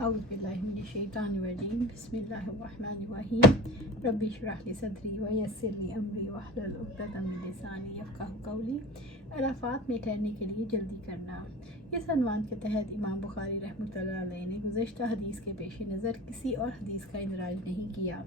اعوذ باللہ من الشیطان الرجیم بسم اللہ الرحمن الرحیم رب اشرح لی صدری ویسر لی امری واحلل عقدۃ من لسانی یفقہوا قولی۔ عرفات میں ٹھہرنے کے لیے جلدی کرنا۔ اس عنوان کے تحت امام بخاری رحمۃ اللہ علیہ نے گزشتہ حدیث کے پیش نظر کسی اور حدیث کا اندراج نہیں کیا،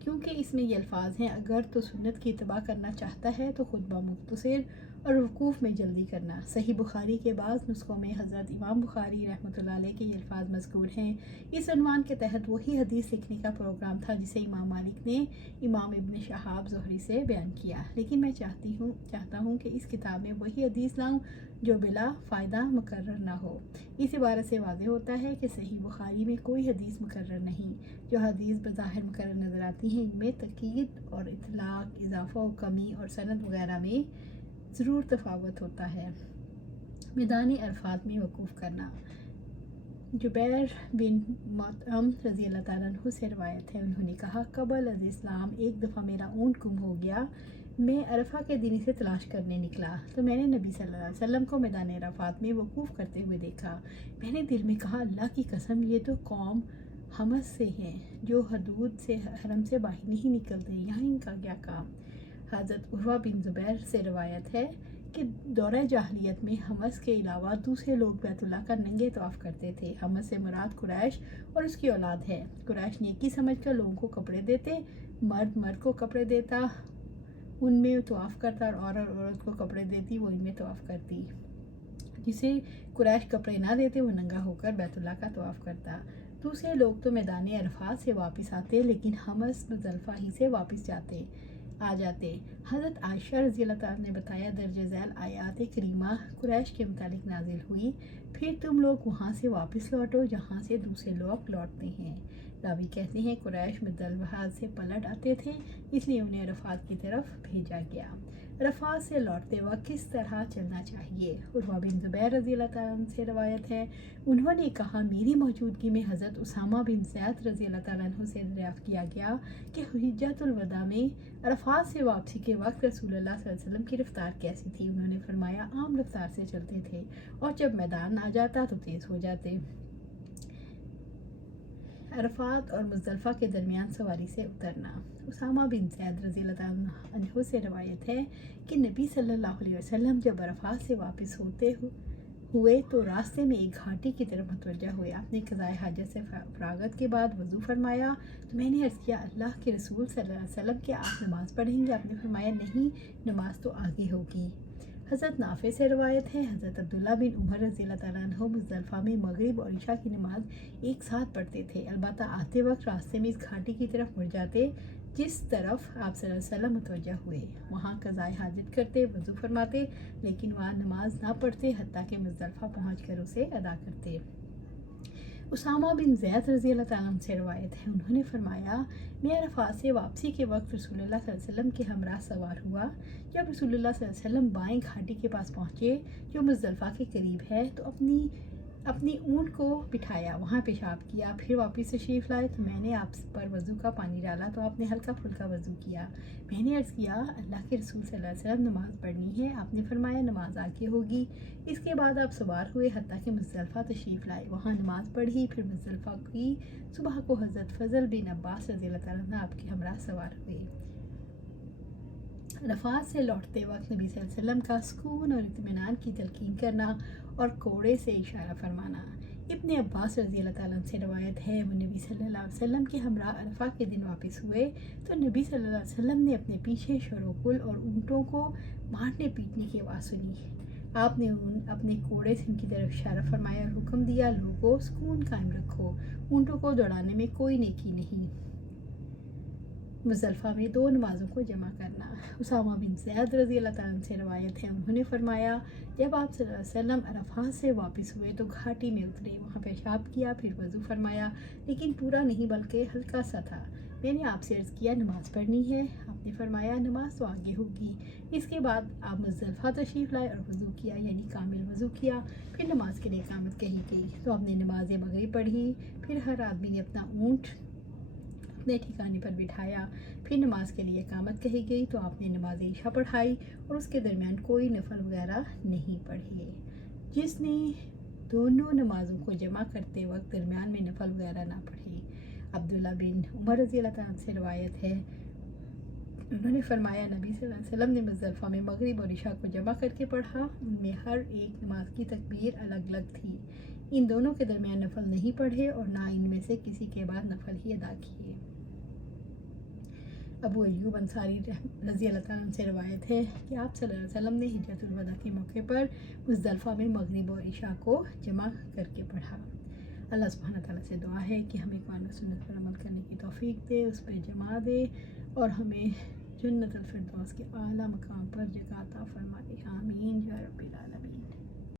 کیونکہ اس میں یہ الفاظ ہیں: اگر تو سنت کی اتباع کرنا چاہتا ہے تو خطبہ مختصر اور وقوف میں جلدی کرنا۔ صحیح بخاری کے بعض نسخوں میں حضرت امام بخاری رحمۃ اللہ علیہ کے یہ الفاظ مذکور ہیں۔ اس عنوان کے تحت وہی حدیث لکھنے کا پروگرام تھا جسے امام مالک نے امام ابن شہاب زہری سے بیان کیا، لیکن میں چاہتا ہوں کہ اس کتاب میں وہی حدیث لاؤں جو بلا فائدہ مقرر نہ ہو۔ اس عبارت سے واضح ہوتا ہے کہ صحیح بخاری میں کوئی حدیث مقرر نہیں۔ جو حدیث بظاہر مقرر نظر آتی ہیں ان میں تقیید اور اطلاق، اضافہ و کمی اور سند وغیرہ میں ضرور تفاوت ہوتا ہے۔ میدان عرفات میں وقوف کرنا۔ جبیر بن مطعم رضی اللہ تعالیٰ عنہ سے روایت ہے، انہوں نے کہا، قبل از اسلام ایک دفعہ میرا اونٹ گم ہو گیا۔ میں عرفہ کے دن اسے تلاش کرنے نکلا تو میں نے نبی صلی اللہ علیہ وسلم کو میدان عرفات میں وقوف کرتے ہوئے دیکھا۔ میں نے دل میں کہا، اللہ کی قسم، یہ تو قوم حمص سے ہیں جو حدود سے حرم سے باہر نہیں نکلتے، یہاں ان کا کیا کام؟ حضرت عروہ بن زبیر سے روایت ہے کہ دورہ جاہلیت میں حمص کے علاوہ دوسرے لوگ بیت اللہ کا ننگے طواف کرتے تھے۔ حمص سے مراد قریش اور اس کی اولاد ہے۔ قریش نیکی سمجھ کر لوگوں کو کپڑے دیتے، مرد کو کپڑے دیتا، ان میں طواف کرتا، اور عورت کو کپڑے دیتی، وہ ان میں طواف کرتی۔ جسے قریش کپڑے نہ دیتے وہ ننگا ہو کر بیت اللہ کا طواف کرتا۔ دوسرے لوگ تو میدان عرفات سے واپس آتے، لیکن حمص مزدلفہ ہی سے واپس آ جاتے۔ حضرت عائشہ رضی اللہ تعالیٰ نے بتایا، درج ذیل آیات کریمہ قریش کے متعلق نازل ہوئی، پھر تم لوگ وہاں سے واپس لوٹو جہاں سے دوسرے لوگ لوٹتے ہیں۔ راوی کہتے ہیں قریش مزدلفہ سے پلٹ آتے تھے، اس لیے انہیں عرفات کی طرف بھیجا گیا۔ عرفات سے لوٹتے وقت کس طرح چلنا چاہیے؟ عروہ بن زبیر رضی اللہ تعالیٰ عنہ سے روایت ہے، انہوں نے کہا، میری موجودگی میں حضرت اسامہ بن زید رضی اللہ تعالیٰ عنہ سے دریافت کیا گیا کہ حجۃ الوداع میں عرفات سے واپسی کے وقت رسول اللہ صلی اللہ علیہ وسلم کی رفتار کیسی تھی؟ انہوں نے فرمایا، عام رفتار سے چلتے تھے اور جب میدان آ جاتا تو تیز ہو جاتے۔ عرفات اور مزدلفہ کے درمیان سواری سے اترنا۔ اسامہ بن زید رضی اللہ تعالیٰ عنہ سے روایت ہے کہ نبی صلی اللہ علیہ وسلم جب عرفات سے واپس ہوئے تو راستے میں ایک گھاٹی کی طرف متوجہ ہوئے۔ آپ نے قضائے حاجت سے فراغت کے بعد وضو فرمایا تو میں نے عرض کیا، اللہ کے رسول صلی اللہ علیہ وسلم کیا آپ نماز پڑھیں گے؟ آپ نے فرمایا، نہیں، نماز تو آگے ہوگی۔ حضرت نافع سے روایت ہے، حضرت عبداللہ بن عمر رضی اللہ تعالیٰ عنہ مزدلفہ میں مغرب اور عشاء کی نماز ایک ساتھ پڑھتے تھے، البتہ آتے وقت راستے میں اس گھاٹی کی طرف مڑ جاتے جس طرف آپ صلی اللہ علیہ وسلم متوجہ ہوئے، وہاں قضائے حاجت کرتے، وضو فرماتے، لیکن وہاں نماز نہ پڑھتے حتیٰ کہ مزدلفہ پہنچ کر اسے ادا کرتے۔ اسامہ بن زید رضی اللہ تعالیٰ عنہ سے روایت ہے، انہوں نے فرمایا، میں عرفات سے واپسی کے وقت رسول اللہ صلی اللہ علیہ وسلم کے ہمراہ سوار ہوا۔ جب رسول اللہ صلی اللہ علیہ وسلم بائیں گھاٹی کے پاس پہنچے جو مزدلفہ کے قریب ہے تو اپنی اونٹ کو بٹھایا، وہاں پیشاب کیا، پھر واپس تشریف لائے تو میں نے آپ پر وضو کا پانی ڈالا تو آپ نے ہلکا پھلکا وضو کیا۔ میں نے عرض کیا، اللہ کے رسول صلی اللہ علیہ وسلم نماز پڑھنی ہے؟ آپ نے فرمایا، نماز آگے ہوگی۔ اس کے بعد آپ سوار ہوئے حتیٰ کہ مزدلفہ تشریف لائے، وہاں نماز پڑھی، پھر مزدلفہ کی صبح کو حضرت فضل بن عباس رضی اللہ تعالیٰ عنہ آپ کے ہمراہ سوار ہوئے۔ عرفات سے لوٹتے وقت نبی صلی اللہ علیہ وسلم کا سکون اور اطمینان کی تلقین کرنا اور کوڑے سے اشارہ فرمانا۔ ابن عباس رضی اللہ تعالیٰ عنہ سے روایت ہے، وہ نبی صلی اللہ علیہ وسلم کے ہمراہ عرفہ کے دن واپس ہوئے تو نبی صلی اللہ علیہ وسلم نے اپنے پیچھے شروقل اور اونٹوں کو مارنے پیٹنے کی آواز سنی۔ آپ نے اپنے کوڑے سے ان کی طرف اشارہ فرمایا اور حکم دیا، لوگوں، سکون قائم رکھو، اونٹوں کو دوڑانے میں کوئی نیکی نہیں۔ مزدلفہ میں 2 نمازوں کو جمع کرنا۔ اسامہ بن زید رضی اللہ تعالیٰ عنہ سے روایت ہے، انہوں نے فرمایا، جب آپ صلی اللہ علیہ وسلم عرفات سے واپس ہوئے تو گھاٹی میں اترے، وہاں پیشاب کیا، پھر وضو فرمایا، لیکن پورا نہیں بلکہ ہلکا سا تھا۔ میں نے آپ سے عرض کیا، نماز پڑھنی ہے؟ آپ نے فرمایا، نماز تو آگے ہوگی۔ اس کے بعد آپ مزدلفہ تشریف لائے اور وضو کیا، یعنی کامل وضو کیا، پھر نماز کے لیے اقامت کہی گئی تو آپ نے نماز مغرب پڑھی، پھر ہر آدمی نے اپنا اونٹ اپنے ٹھکانے پر بٹھایا، پھر نماز کے لیے اقامت کہی گئی تو آپ نے نماز عشاء پڑھائی اور اس کے درمیان کوئی نفل وغیرہ نہیں پڑھے۔ جس نے دونوں نمازوں کو جمع کرتے وقت درمیان میں نفل وغیرہ نہ پڑھے۔ عبداللہ بن عمر رضی اللہ تعالیٰ عنہ سے روایت ہے، انہوں نے فرمایا نبی صلی اللہ علیہ وسلم نے مزدلفہ میں مغرب اور عشاء کو جمع کر کے پڑھا، ان میں ہر ایک نماز کی تکبیر الگ الگ تھی، ان دونوں کے درمیان نفل نہیں پڑھے اور نہ ان میں سے کسی کے بعد نفل ہی ادا کیے۔ ابو ایوب انصاری رضی اللہ تعالیٰ عنہ سے روایت ہے کہ آپ صلی اللہ علیہ وسلم نے حجۃ الوداع کے موقع پر مزدلفہ میں مغرب اور عشاء کو جمع کر کے پڑھا۔ اللہ سبحانہ تعالیٰ سے دعا ہے کہ ہمیں قرآن و سنت پر عمل کرنے کی توفیق دے، اس پہ جمع دے اور ہمیں جنت الفردوس کے اعلیٰ مقام پر جگہ عطا فرما دے، آمین یا رب العالمین۔